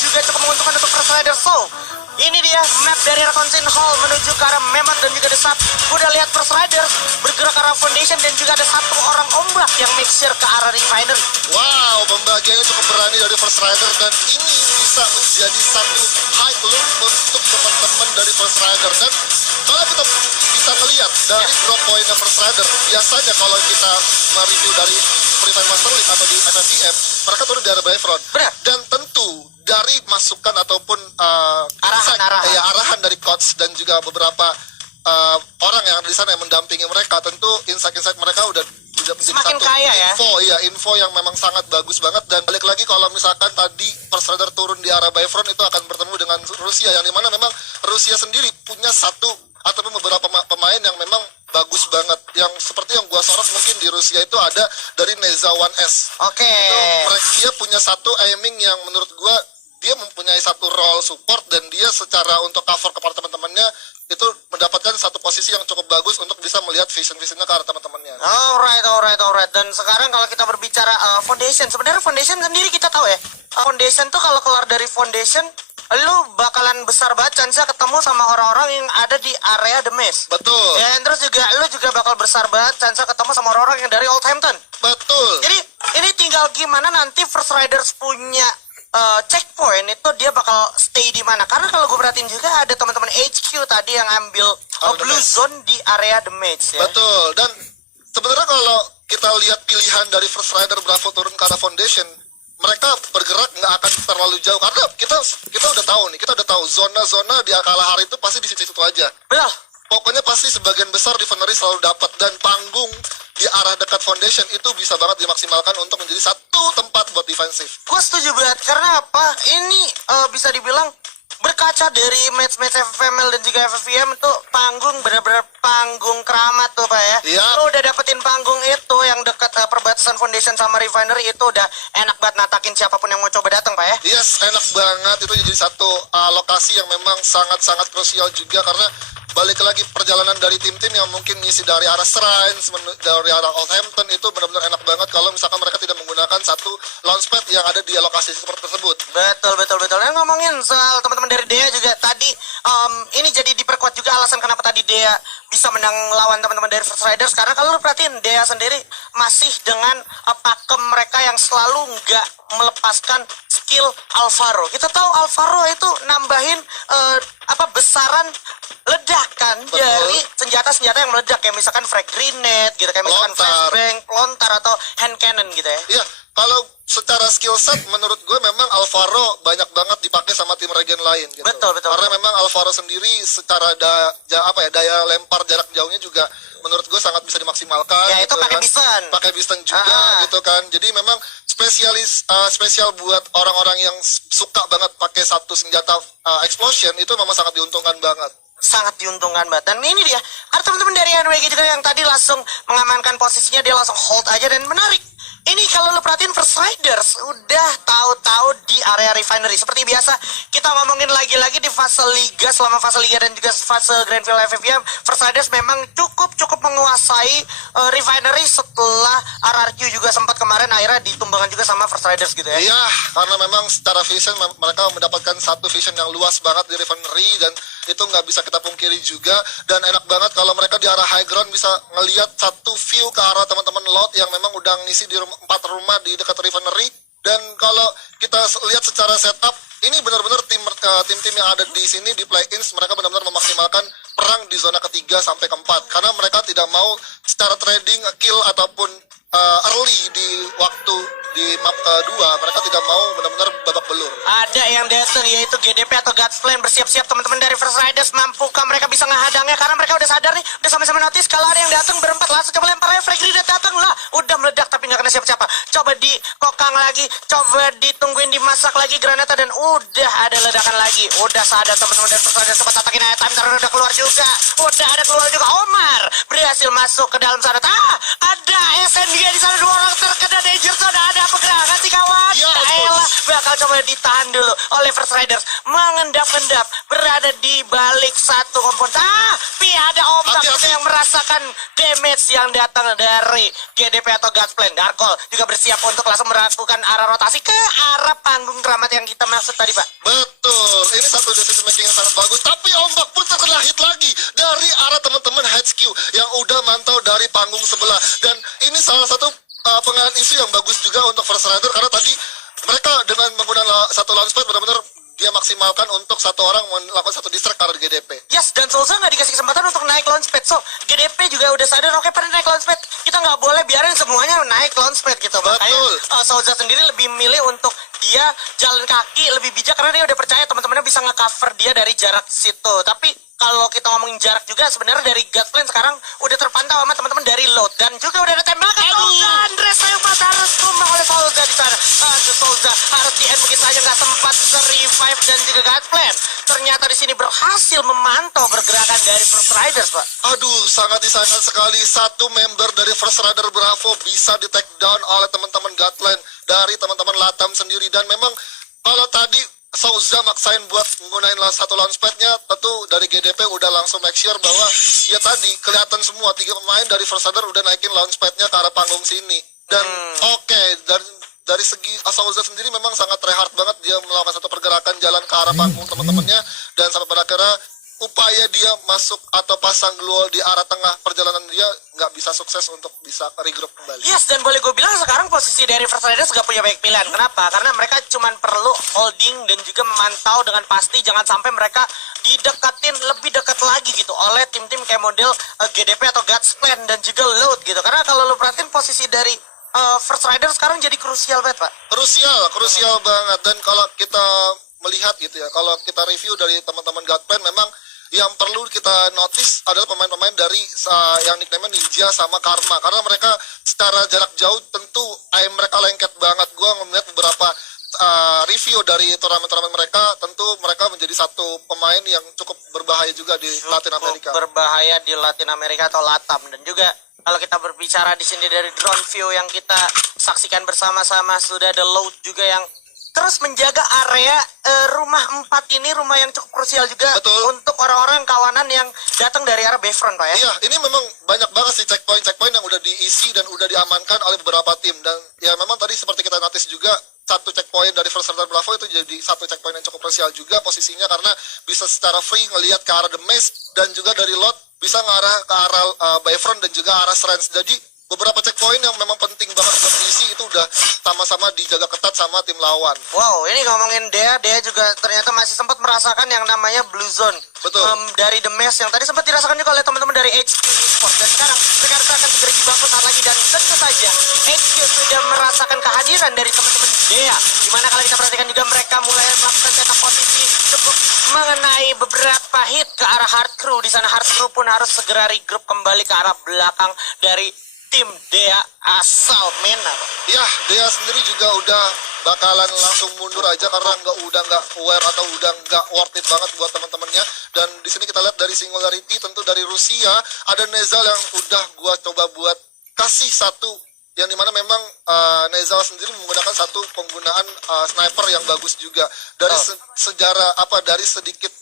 juga cukup menguntungkan untuk First Rider. So, ini dia map dari Reconciliation Hall menuju ke arah Mammoth dan juga The Sub. Udah lihat First Rider bergerak ke arah Foundation dan juga ada satu orang ombak yang make sure ke arah Refinery. Wow, pembagiannya cukup berani dari First Rider dan ini bisa menjadi satu high look untuk teman-teman dari First Rider. Dan kalau kita bisa melihat dari drop pointnya First Rider, biasanya kalau kita mereview dari Free Fire Master League atau di FFVM, mereka turun di area Bayfront. Benar. Dan tentu dari masukan ataupun arahan dari coach dan juga beberapa orang yang ada di sana yang mendampingi mereka, tentu insight-insight mereka udah menjadi semakin satu kaya ya. info yang memang sangat bagus banget. Dan balik lagi kalau misalkan tadi First Rider turun di arah Bayfront, itu akan bertemu dengan Rusia, yang dimana memang Rusia sendiri punya satu ataupun beberapa pemain yang memang bagus banget. Yang seperti yang gua sorot mungkin di Rusia itu ada dari Neza 1S. Oke. Dia punya satu aiming yang menurut gua dia mempunyai satu role support, dan dia secara untuk cover kepada teman-temannya itu mendapatkan satu posisi yang cukup bagus untuk bisa melihat visionnya ke arah teman-temannya. Alright. Dan sekarang kalau kita berbicara Foundation, sebenarnya Foundation sendiri kita tahu ya. Foundation tuh kalau keluar dari Foundation, lu bakalan besar banget chance ketemu sama orang-orang yang ada di area The Maze. Betul. Ya, terus juga lu juga bakal besar banget chance ketemu sama orang-orang yang dari Old Hampton. Betul. Jadi ini tinggal gimana nanti First Riders punya checkpoint itu dia bakal stay di mana. Karena kalau gue perhatiin juga ada teman-teman HQ tadi yang ambil blue zone di area The Maze ya. Betul. Dan sebenarnya kalau kita lihat pilihan dari First Rider Bravo turun ke arah Foundation, mereka bergerak nggak akan terlalu jauh karena kita udah tahu nih, kita udah tahu zona-zona di kala hari itu pasti di situ-situ aja. Betul. Pokoknya pasti sebagian besar Refinery selalu dapat, dan panggung di arah dekat Foundation itu bisa banget dimaksimalkan untuk menjadi satu tempat buat defensif. Gue setuju banget karena apa? Ini bisa dibilang berkaca dari match-match FFML dan juga FFVM itu panggung benar-benar panggung keramat tuh Pak ya. Iya. Lo udah dapetin panggung itu yang dekat perbatasan Foundation sama Refinery, itu udah enak banget natakin siapapun yang mau coba datang Pak ya. Yes, enak banget. Itu jadi satu lokasi yang memang sangat-sangat krusial juga, karena balik lagi perjalanan dari tim-tim yang mungkin ngisi dari arah Shrines, dari arah Oldhampton, itu benar-benar enak banget kalau misalkan mereka tidak menggunakan satu launchpad yang ada di lokasi seperti tersebut. Betul. Dan ngomongin soal teman-teman dari Dea juga tadi, ini jadi diperkuat juga alasan kenapa tadi Dea bisa menang lawan teman-teman dari First Riders, karena kalau lu perhatiin Dea sendiri masih dengan pakem mereka yang selalu nggak melepaskan skill Alvaro. Kita tahu Alvaro itu nambahin besaran ledakan dari senjata-senjata yang meledak, kayak misalkan frag grenade gitu, kayak misalkan flashbang, pelontar atau hand cannon gitu ya. Iya, kalau secara skill set menurut gue memang Alvaro banyak banget dipakai sama tim regen lain gitu. Betul. Karena memang Alvaro sendiri secara daya lempar jarak jauhnya juga menurut gue sangat bisa dimaksimalkan. Ya itu gitu, pakai kan. Bison. Pakai Bison juga gitu kan. Jadi memang spesial buat orang-orang yang suka banget pakai satu senjata explosion, itu memang sangat diuntungkan banget. Sangat diuntungkan banget. Dan ini dia, ada teman-teman dari NWG juga yang tadi langsung mengamankan posisinya, dia langsung hold aja. Dan menarik, ini kalau lo perhatiin First Riders udah tahu-tahu di area Refinery. Seperti biasa, kita ngomongin lagi-lagi di fase Liga, selama fase Liga dan juga fase Grand Final FFVM, First Riders memang cukup menguasai Refinery setelah RRQ juga sempat kemarin akhirnya ditumbangkan juga sama First Riders gitu ya. Iya, karena memang secara vision mereka mendapatkan satu vision yang luas banget di Refinery, dan itu nggak bisa kita pungkiri juga. Dan enak banget kalau mereka di arah high ground bisa ngelihat satu view ke arah teman-teman lot yang memang udah ngisi di 4 rumah di dekat Refinery. Dan kalau kita lihat secara setup, ini benar-benar tim-tim yang ada di sini di play-ins, mereka benar-benar memaksimalkan perang di zona ketiga sampai keempat, karena mereka tidak mau secara trading kill ataupun early di waktu di map kedua, mereka tidak mau benar-benar babak belur. Ada yang datang yaitu GDP atau God's Plan, bersiap-siap teman-teman dari First Riders. Mampukah mereka bisa ngehadangnya, karena mereka udah sadar nih, udah sama-sama notice kalau ada yang datang berempat, langsung coba lemparnya frag grenade datang lah, udah meledak tapi nggak kena siapa-siapa. Coba dikokang lagi, coba ditungguin dimasak lagi granata, dan udah ada ledakan lagi. Udah sadar teman-teman dari First Riders, sempat atakin air time karena udah keluar juga. Udah ada keluar juga, Omar berhasil masuk ke dalam sana. Ada SN juga di sana, 2 orang terkena danger zone. Ada apa gerak sih kawan? Ya, Elah, bakal coba boleh ditahan dulu oleh First Riders. Mengendap-endap berada di balik satu komponen. Tapi ada ombak juga yang merasakan damage yang datang dari GDP atau Godsplan. Darkol juga bersiap untuk langsung melakukan arah rotasi ke arah panggung keramat yang kita maksud tadi, Pak. Betul, ini satu decision making yang sangat bagus. Tapi ombak pun terkena hit lagi dari arah teman-teman HQ yang udah mantau dari panggung sebelah. Dan ini salah satu pengalihan isu yang bagus juga untuk First Rider, karena tadi mereka dengan menggunakan satu launchpad benar-benar dia maksimalkan untuk satu orang melakukan satu distract ke arah GDP. Yes, dan Souza nggak dikasih kesempatan untuk naik launchpad. So, GDP juga udah sadar, oke, pada naik launchpad. Kita nggak boleh biarin semuanya naik launchpad gitu. Betul. Makanya Souza sendiri lebih milih untuk dia jalan kaki lebih bijak karena dia udah percaya teman-temannya bisa nge-cover dia dari jarak situ. Tapi kalau kita ngomongin jarak juga sebenarnya dari Godsplan sekarang udah terpantau sama teman-teman dari Load dan juga udah ada tembakan. Souza, Andres sayang mata harus tumbang oleh Souza di sana. Souza harus di end begitu saja nggak sempat revive dan juga Godsplan. Ternyata di sini berhasil memantau pergerakan dari First Riders, Pak. Aduh, sangat disayangkan sekali satu member dari First Rider Bravo bisa di take down oleh teman-teman Godsplan dari teman-teman Latam sendiri. Dan memang kalau tadi Souza maksain buat menggunakan satu launchpadnya, tentu dari GDP udah langsung make sure bahwa ya tadi kelihatan semua 3 pemain dari First Rider udah naikin launchpadnya ke arah panggung sini. Dan oke, dari segi Souza sendiri memang sangat tryhard banget, dia melakukan satu pergerakan jalan ke arah panggung teman-temannya, dan sampai pada akhirnya upaya dia masuk atau pasang glue di arah tengah perjalanan dia nggak bisa sukses untuk bisa regroup kembali. Yes, dan boleh gue bilang sekarang posisi dari First Riders nggak punya banyak pilihan. Kenapa? Karena mereka cuma perlu holding dan juga memantau dengan pasti jangan sampai mereka didekatin lebih dekat lagi gitu oleh tim-tim kayak model GDP atau Godsplan dan juga Load gitu. Karena kalau lo perhatiin posisi dari First Riders sekarang jadi krusial banget, Pak. Krusial banget. Dan kalau kita melihat gitu ya, kalau kita review dari teman-teman Godsplan, memang yang perlu kita notice adalah pemain-pemain dari yang nickname Ninja sama Karma, karena mereka secara jarak jauh tentu aim mereka lengket banget. Gua ngeliat beberapa review dari turnamen-turnamen mereka, tentu mereka menjadi satu pemain yang cukup berbahaya juga di Latin Amerika. Berbahaya di Latin Amerika atau Latam. Dan juga kalau kita berbicara di sini dari drone view yang kita saksikan bersama-sama, sudah ada Load juga yang terus menjaga area rumah 4 ini, rumah yang cukup krusial juga. Betul. Untuk orang-orang kawanan yang datang dari arah Bayfront, Pak ya. Iya, ini memang banyak banget sih checkpoint yang udah diisi dan udah diamankan oleh beberapa tim. Dan ya memang tadi seperti kita notice juga, satu checkpoint dari First Rider Bravo itu jadi satu checkpoint yang cukup krusial juga posisinya, karena bisa secara free ngelihat ke arah The Maze, dan juga dari Lot bisa ngarah ke arah Bayfront dan juga arah Strange. Jadi beberapa checkpoint yang memang penting banget buat diisi itu udah sama-sama dijaga ketat sama tim lawan. Wow, ini ngomongin Dea juga ternyata masih sempat merasakan yang namanya Blue Zone. Betul. Dari The Maze yang tadi sempat dirasakan juga oleh teman-teman dari HQ Esports. Dan sekarang mereka akan segera dibangun saat lagi, dan tentu saja HQ sudah merasakan kehadiran dari teman-teman Dea. Dimana kalau kita perhatikan juga mereka mulai melakukan setup posisi cukup mengenai beberapa hit ke arah Hard Crew. Di sana Hard Crew pun harus segera regroup kembali ke arah belakang dari tim Dea asal Mena. Ya, Dea sendiri juga udah bakalan langsung mundur aja karena udah nggak aware atau udah nggak worth it banget buat teman-temannya. Dan di sini kita lihat dari Singularity, tentu dari Rusia ada Nezal yang udah gua coba buat kasih satu, yang dimana memang Nezal sendiri menggunakan satu penggunaan sniper yang bagus juga. Dari sejarah dari sedikit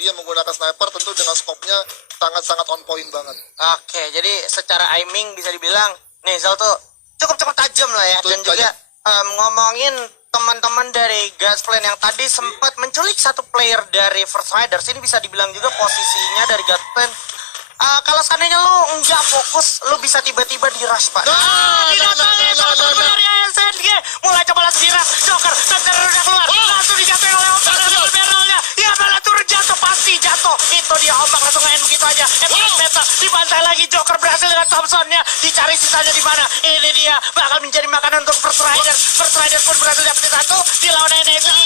dia menggunakan sniper, tentu dengan skopnya sangat-sangat on point banget. Oke, jadi secara aiming bisa dibilang Nezal tuh cukup tajam lah ya. Dan juga ngomongin teman-teman dari Godsplan yang tadi sempat menculik satu player dari First Riders, ini bisa dibilang juga posisinya dari Godsplan. Kalau seandainya lu nggak fokus, lu bisa tiba-tiba di rush, Pak. Dari ASNG mulai coba langsung di rush. Joker udah keluar, langsung dijatuhin oleh ombak dengan barrelnya. Ya malah turun jatuh, pasti jatuh. Itu dia ombak langsung nge-end begitu aja. Meta dibantai lagi, Joker berhasil dengan Thompsonnya. Dicari sisanya di mana? Ini dia bakal menjadi makanan untuk First Riders. First Riders pun berhasil dapetin satu di lawan Nezal.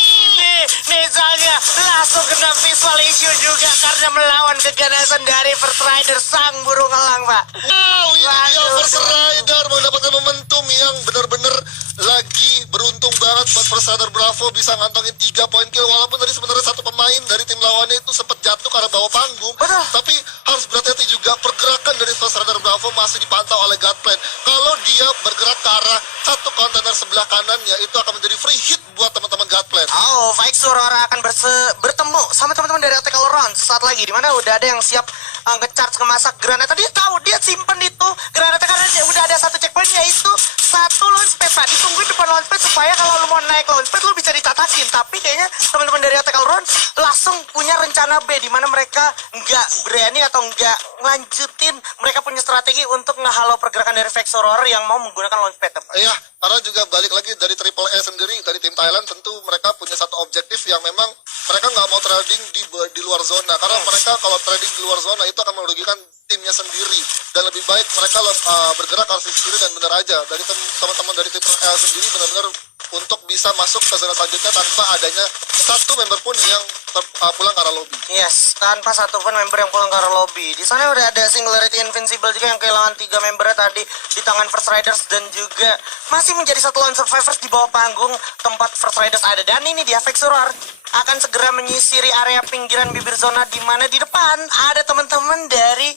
Nezalnya langsung kena visual issue juga karena melawan keganasan dari First Riders, sang burung elang, Pak. Wow, ini dia First Rider mendapatkan momentum yang benar-benar lagi beruntung banget buat First Rider Bravo bisa ngantongin 3 poin kill, walaupun tadi sebenarnya satu pemain dari tim lawannya itu sempat jatuh karena bawa panggung. Tapi harus berhati-hati juga, pergerakan dari First Rider Bravo masih dipantau oleh Godsplan. Kalau dia dia bergerak ke arah satu kontainer sebelah kanannya, itu akan menjadi free hit buat teman-teman Godplan. Oh, Vixoror akan bertemu sama teman-teman dari Attack All Around saat lagi, dimana udah ada yang siap nge-charge ngemasak granata. Dia tahu, dia simpen itu granata karena dia udah ada satu checkpoint, yaitu satu launchpad, Pak. Ditungguin depan launchpad supaya kalau lu mau naik launchpad lu bisa ditatakin. Tapi kayaknya teman-teman dari Attack All Around langsung punya rencana B, di mana mereka nggak berani atau nggak ngelanjutin. Mereka punya strategi untuk ngehalau pergerakan dari Vixoror yang mau menggunakan launchpad, Pak. Iya, karena juga balik lagi dari Triple A sendiri, dari tim Thailand, tentu mereka punya satu objektif yang memang mereka nggak mau trading di luar zona. Karena mereka kalau trading di luar zona itu akan merugikan timnya sendiri. Dan lebih baik mereka bergerak ke arah sisi kiri dan benar aja. Dari teman-teman dari Triple A sendiri benar-benar untuk bisa masuk ke zona selanjutnya tanpa adanya satu member pun yang pulang ke arah lobby. Yes, tanpa satupun member yang pulang ke arah lobby. Di sana udah ada Singularity Invincible juga yang kehilangan 3 membernya tadi di tangan First Riders, dan juga masih menjadi satu lone survivors di bawah panggung tempat First Riders ada. Dan ini dia Vixoror akan segera menyisiri area pinggiran bibir zona, di mana di depan ada teman-teman dari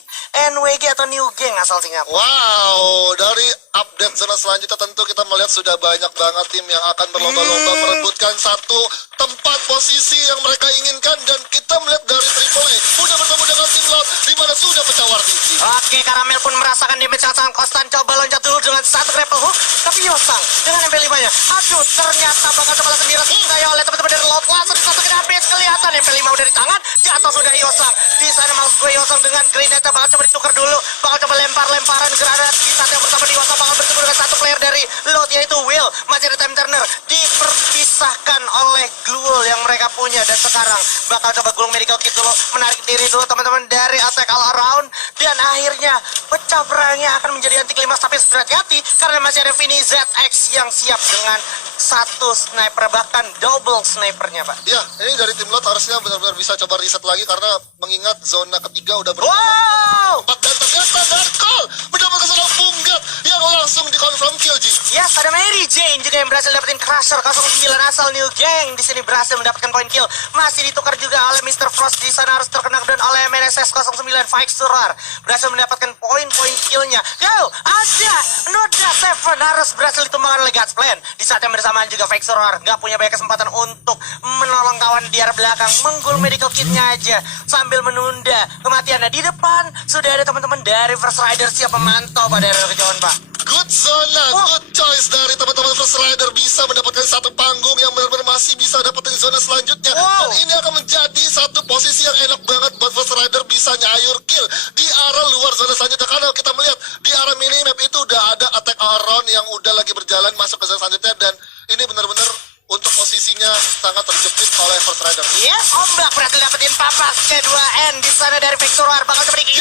NWG atau New Gang asal Singapura. Wow, dari update zona selanjutnya tentu kita melihat sudah banyak banget tim yang akan berlomba-lomba merebutkan satu tempat posisi yang mereka inginkan, dan kita melihat dari Triple A sudah bertemu dengan tim Loud di mana sudah pecah warnisi. Oke, Karamel pun merasakan damage yang sangat konstan. Coba loncat dulu dengan satu grapple hook, tapi Yosang dengan MP5-nya. Aduh, ternyata bakal coba sendiri saya oleh teman-teman dari Loud. Langsung disatukan habis, kelihatan MP5 udah di tangan, jatuh sudah Yosang. Di sana maksud gue Yosang dengan grenade bakal coba ditukar dulu, bakal coba lempar-lemparan granat. Di saat yang bersama di Yosang bakal bertemu dengan satu player dari Loud, yaitu Will. Masih ada Time Turner, diperpisahkan oleh Gluol yang mereka punya, dan sekarang bakal coba gulung medical kit dulu, menarik diri dulu teman-teman dari Attack All Around, dan akhirnya pecah perangnya akan menjadi anti klimaks. Tapi hati-hati karena masih ada Vini ZX yang siap dengan satu sniper, bahkan double snipernya, Pak. Ya, ini dari tim Loud harusnya benar-benar bisa coba reset lagi, karena mengingat zona ketiga udah Wow! dan ternyata Darkol mendapatkan seorang punggat yang langsung dikonfirm kill, Ji. Yes, ada Mary Jane juga yang berhasil dapetin Crusher 09 asal New Gang. Di sini berhasil mendapatkan poin kill. Masih ditukar juga oleh Mr. Frost, di sana harus terkena down oleh MNSS 09 Vixoror. Berhasil mendapatkan poin-poin killnya. Yo, ada Noda 7 harus berhasil ditumbangkan oleh Godplan. Di saat yang bersamaan juga Vixoror nggak punya banyak kesempatan untuk menolong kawan di arah belakang. Menggul medical kitnya aja sambil menunda kematiannya. Di depan sudah ada teman-teman dari First Rider siap memantau pada area kejauhan, Pak. Good zona, good choice dari teman-teman First Rider, bisa mendapatkan satu panggung yang benar-benar masih bisa dapetin zona selanjutnya. Wow. Dan ini akan menjadi satu posisi yang enak banget buat First Rider bisa nyayur kill di arah luar zona selanjutnya. Karena kita melihat di arah minimap itu udah ada Attack Around yang udah lagi berjalan masuk ke zona selanjutnya, dan ini benar-benar untuk posisinya sangat terjepit oleh First Rider. Iya, Ombak berhasil dapetin papas C2N di sana dari Vixoror. Bakal coba digigit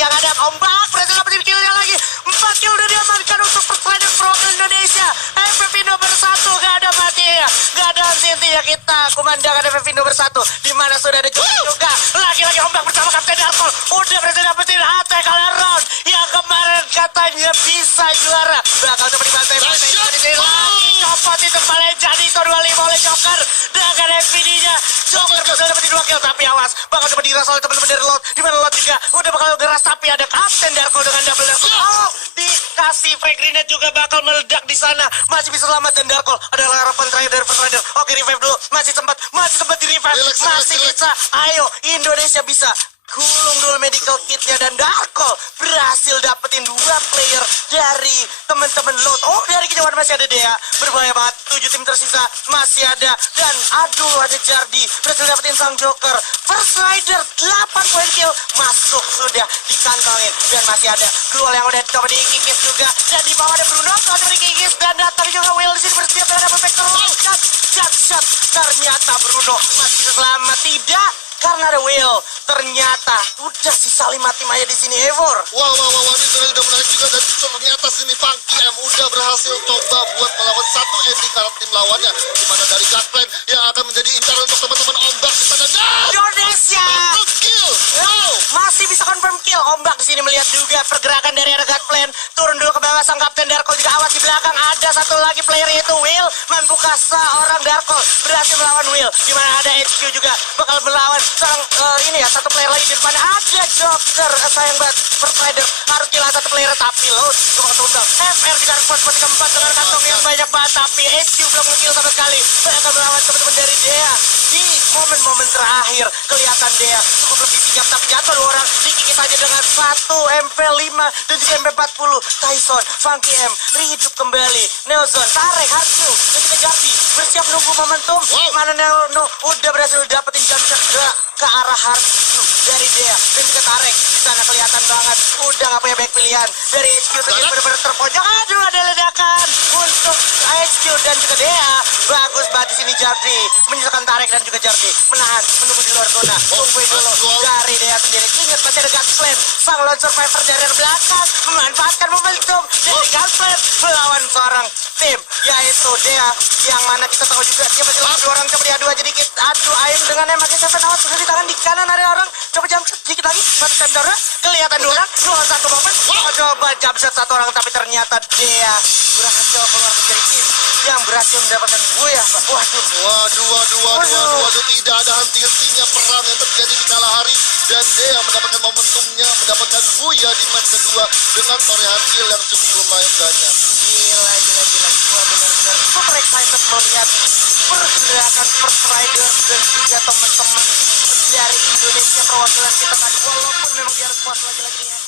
yang ada. Ombak berhasil dapetin killnya lagi. 4 kill udah diamankan untuk First Rider Pro Indonesia. MVP nomor 1 gak ada matinya, gak ada henti-hentinya. Kita kumandangkan MVP nomor 1, di mana sudah ada juga. Lagi-lagi Ombak bersama Kapten Darkol udah berhasil dapetin Attack All Around yang kemarin katanya bisa juara. Bakal coba dibantai-bantai di sini lagi. Copot itu paling jadi 25 oleh Joker dengan FPD-nya. Joker berhasil dapetin 2 kill, tapi awas bakal coba diras oleh teman-teman dari Loud, di mana Loud juga udah bakal geras, tapi ada Kapten Darko dengan double Darko. Oh, dikasih fake grenade juga bakal meledak di sana. Masih bisa selamat, dan Darko adalah harapan terakhir dari First Rider. Oke, revive dulu, masih sempat di revive, masih bisa. Ayo, Indonesia bisa. Gulung dulu medical kitnya, dan Darko berhasil dapetin 2 player dari teman-teman Loud. Oh, dari kejauhan masih ada Dea, berbahaya banget. 7 tim tersisa masih ada, dan aduh ada Jardi berhasil dapetin sang Joker. First Rider 8 poin kill masuk sudah dikantongin, dan masih ada Gluol yang udah coba dikikis juga, dan di bawah ada Bruno coba dikikis, dan datang juga Will di sini bersiap dengan double vector. Shot. Ternyata Bruno masih bisa selamat, tidak. Karena ada Will, ternyata udah sisa 5 tim aja di sini, Evor. Wow, ini sudah menarik juga, dan ternyata sini Funky M udah berhasil coba buat melawan satu ending karena tim lawannya, di mana dari Godplan yang akan menjadi incaran untuk teman-teman Ombak di sana. Indonesia Kill. Wow. masih bisa confirm kill. Ombak di sini melihat juga pergerakan dari ada Godplan. Turun dulu ke bawah, sang Kapten Darko juga awas di belakang. Ada satu lagi player yaitu Will. Membuka seorang Darko berhasil melawan Will. Dimana ada HQ juga bakal melawan seorang ini ya, satu player lagi di depan. Ada Joker, sayang banget First Rider harus kill satu player tapi load cuma tumbang. FR juga harus posisi keempat dengan kantong yang banyak banget tapi HQ belum nge-kill sama sekali. Bakal melawan teman-teman dari Dea di momen-momen terakhir. Kelihatan Dea cukup lebih sigap tapi jatuh dua orang dikikis saja dengan satu MP5 dan juga MP40. Tyson, Funky M rehidup kembali. Neozone, Tarek, Hatsu dan juga Jardi bersiap nunggu momentum. Mana Neo udah berhasil dapetin jumpshot ke arah Hatsu dari Dea dan juga Tarek di sana kelihatan banget udah nggak punya back pilihan dari HQ sendiri benar-benar terpojok. Aduh, ada ledakan untuk HQ dan juga Dea. Bagus banget di sini Jardi menyisakan Tarek dan juga Jardi menahan menunggu di luar zona. Tungguin dulu dari Dea sendiri. Ingat masih ada Godplan, sang lone survivor dari belakang memanfaatkan momentum dari Godplan melawan seorang tim yaitu Dea yang mana kita tahu juga dia masih lawan dua orang. Coba diadu aja dikit, adu aim dengan yang pakai seven hours sudah di tangan di kanan ada orang. Coba jump shot dikit lagi, satu tendora kelihatan dua orang, dua satu momen. Coba jump shot satu orang tapi ternyata Dea berhasil keluar menjadi tim yang berhasil mendapatkan buaya. Waduh, tidak ada henti-hentinya perang yang terjadi di Kalahari dan Dea mendapatkan momentumnya, mendapatkan buaya di match kedua dengan torehan kill yang cukup lumayan banyak. Gila. Gua benar-benar super excited melihat pergerakan First Rider dan juga teman-teman dari Indonesia perwakilan kita tadi. Walaupun memang dia harus puas lagi-lagi ya.